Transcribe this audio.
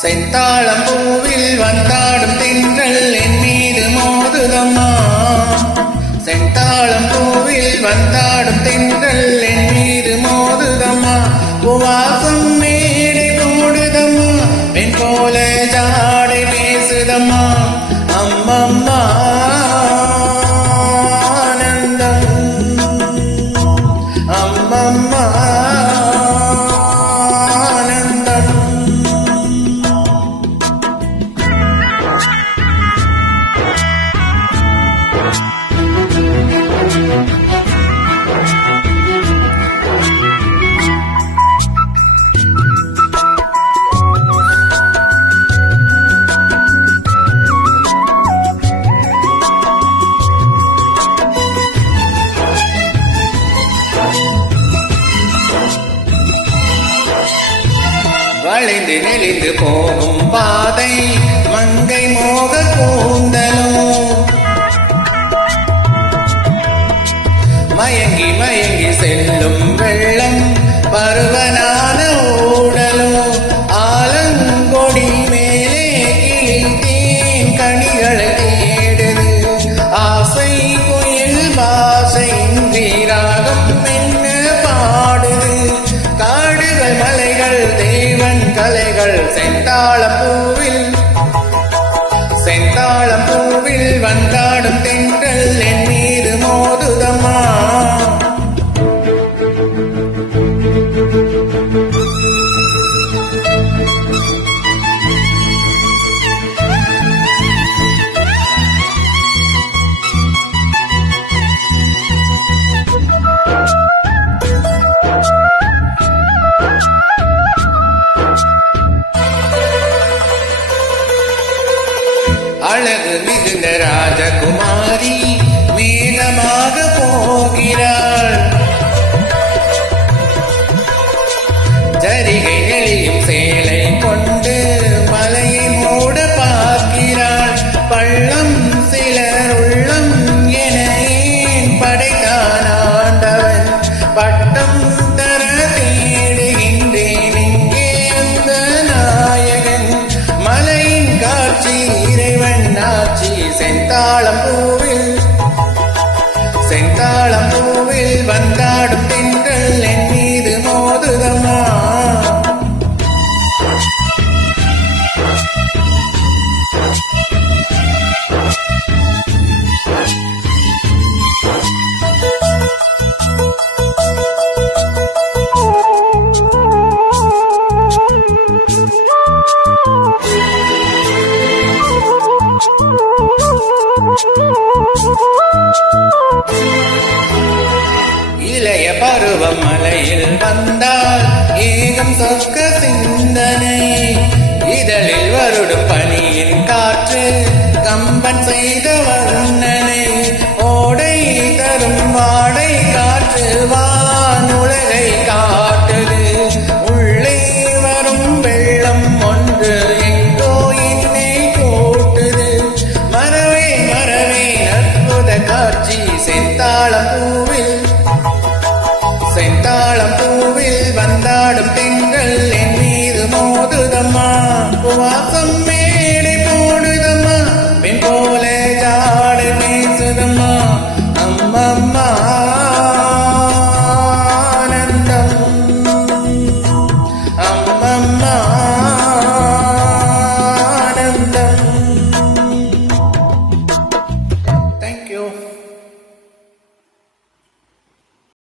செந்தாளம் பூவில் வந்தாடும் தென்றல் என் மீது மோதுதம்மா. செந்தாளம் பூவில் வந்தாடும் தென்றல் என் மீது மோதுதம்மா. உவாசம் மேடை கூடுதம்மா, பெண் போல ஜாடை பேசுதம்மா. அம்மம்மா ஆனந்தம், அம்மம்மா வளைந்து நெளிந்து போகும் பாதை மங்கை மோக கூந்தலோ. மயங்கி மயங்கி செல்லும் வெள்ளம் பருவனான ஊடலோ. ஆலங்கொடி மேலே கிழித்தேன் கனிகளை தேடுது. ஆசை குயில் பாசையின்றி ராகம் என்ன பாடுது. காடுகள் மலைகள் தேவன் கலைகள் செந்தாளம் பூவில், செந்தாளம் பூவில் வந்தாடும் தென்றல் என் மீது மோதுதம்மா. அழகு மிகுந்த ராஜகுமாரி மேகமாக போகிறாள். ஜரிகை நெளியும் சேலை கொண்டு மலையை மூட பார்க்கிறாள். பள்ளம் சிலர் உள்ளம் என ஏன் படைத்தான் ஆண்டவன். பட்டம் தர தேடுகின்றேன் இங்கே அந்த நாயகன். மலையின் காட்சி ஆட்சி செந்தாளம் பூவில், செந்தாளம் பூவில் வந்தாடும் தென்றல் என் மீது மோதுதம்மா. இளைய பருவம் மலையில் வந்தால் ஏகம் சொர்க்க சிந்தனை. இதழில் வருடும் பனியின் காற்று கம்பன் செய்த வர்ணனை. ஓடை தரும் வாடை காற்று வானுலகை காட்டுது. உள்ளே வரும் வெள்ளம் ஒன்று எங்கோ என்னை கூட்டுது. மறவே மறவே அற்புத காட்சி செந்தாளம் பூ